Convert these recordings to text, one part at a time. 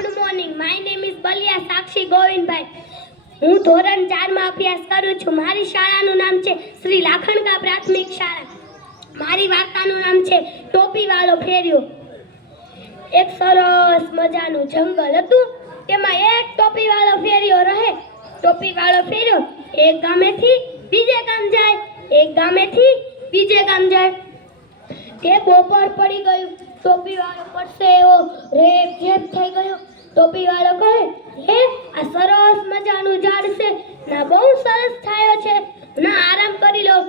Good morning my name is Baliya Sakshi Govindbhai હું ધોરણ ચારમાં અભ્યાસ કરું છું. મારી શાળાનું નામ છે શ્રી લાખણકા પ્રાથમિક શાળા. મારી વાર્તાનું નામ છે ટોપીવાળો ફેર્યો. એક સરસ મજાનું જંગલ હતું. તેમાં એક ટોપીવાળો ફેર્યો રહે. ટોપીવાળો ફેર્યો એક ગામેથી બીજે ગામ જાય. એક ગામેથી બીજે ગામ જાય. તે બપોર પડી ગયું. ટોપીવાળો પડશે એવો રેપ જેપ થઈ ગયો. ટોપીવાળો કહે, હે, આ સરસ મજાનું ઝાડ છે. ના, બહુ સરસ થયો છે. ના, આરામ કરી લો.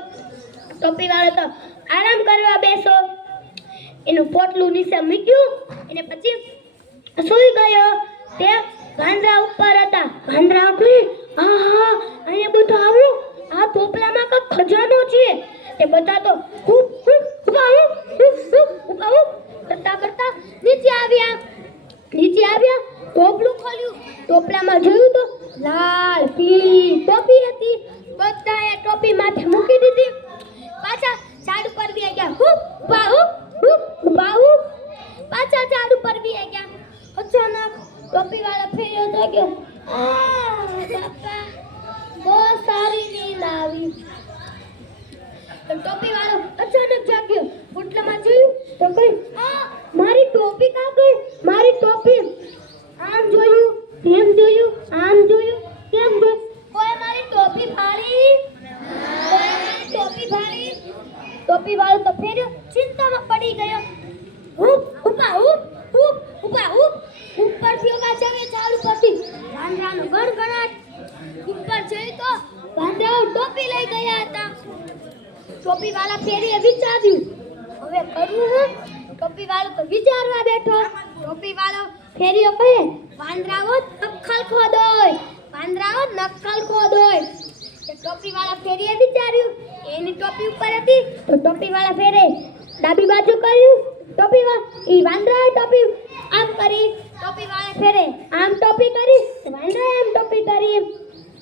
ટોપીવાળો તો, આરામ કરવા બેસો. એનું પોટલું નીચે મૂક્યું અને પછી સૂઈ ગયો. તે વાંદરા ઉપર હતા. વાંદરા કહે આહા, અહીંયા બધું આવું? આ ટોપલામાં કંઈક ખજાનો છે. તે બધા તો હુપ હુપ ઊભા હુપ હુપ હુપ ઊભા હુપ કરતા કરતા નીચે આવ્યા નીચે આવ્યા ટોપલું ખોલ્યું ટોપલામાં જોયું તો લાલ, પીળી ટોપી હતી. બધાએ ટોપી માથે મૂકી દીધી. પાછા ઝાડ ઉપર બી ગયા. હું બાહુ હું બાહુ પાછા ઝાડ ઉપર બી ગયા. અચાનક ટોપી વાળા ફેર્યો તો ગયો. આ બહુ સારી નીંદ આવી. ટોપી વાળો અચાનક જાગ્યો. ઉટલામાં જોયું તો કઈ આ મારી ટોપી કા ગઈ મારી ટોપી આમ જોયું તેમ જોયું આમ જોયું તેમ જોયું કોઈ મારી ટોપી ફાડી કોઈ મારી ટોપી ફાડી ટોપી વાળો તો ફેર્યો ચિંતામાં પડી ગયો. હુપ ઉપા હુપ હુપ ઉપા હુપ. ઉપરથી ઓગા જવે ચાલુ પરથી વાંદરાનો ગણગણાટ. ઉપર જઈ તો વાંદરાઓ ટોપી લઈ ગયા હતા. ટોપી વાળા ફેરીએ વિચાર્યું. હવે કરવું હું? ટોપી વાળો તો વિચારવા બેઠો. ટોપી વાળો ફેરીઓ કહે, વાંદરાઓ નખલ ખોદોય. વાંદરાઓ નખલ ખોદોય. ટોપી વાળા ફેરીએ વિચાર્યું. એની ટોપી ઉપર હતી, તો ટોપી વાળા ફેરે ડાબી બાજુ કર્યું. ટોપી વાળા ઈ વાંદરાએ ટોપી, આમ કરી ટોપી વાળા ફેરે આમ ટોપી કરી, વાંદરાએ આમ ટોપી કરી.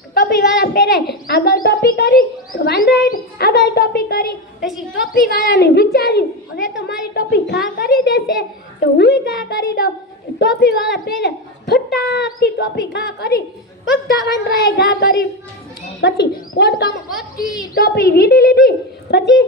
ટોપી વાળા ફેરે આગળ ટોપી કરી વાંદરાએ આગળ ટોપી કરી. પછી ટોપી વાળાને વિચાર્યું, હવે તો મારી ટોપી ઘા કરી દેશે, તો હું ઘા કરી દઉં. ટોપી વાળા ફેરે ફટાકથી ટોપી ઘા કરી, બધા વાંદરાએ ઘા કરી પછી પોટકામાં બધી ટોપી વીડી લીધી? પછી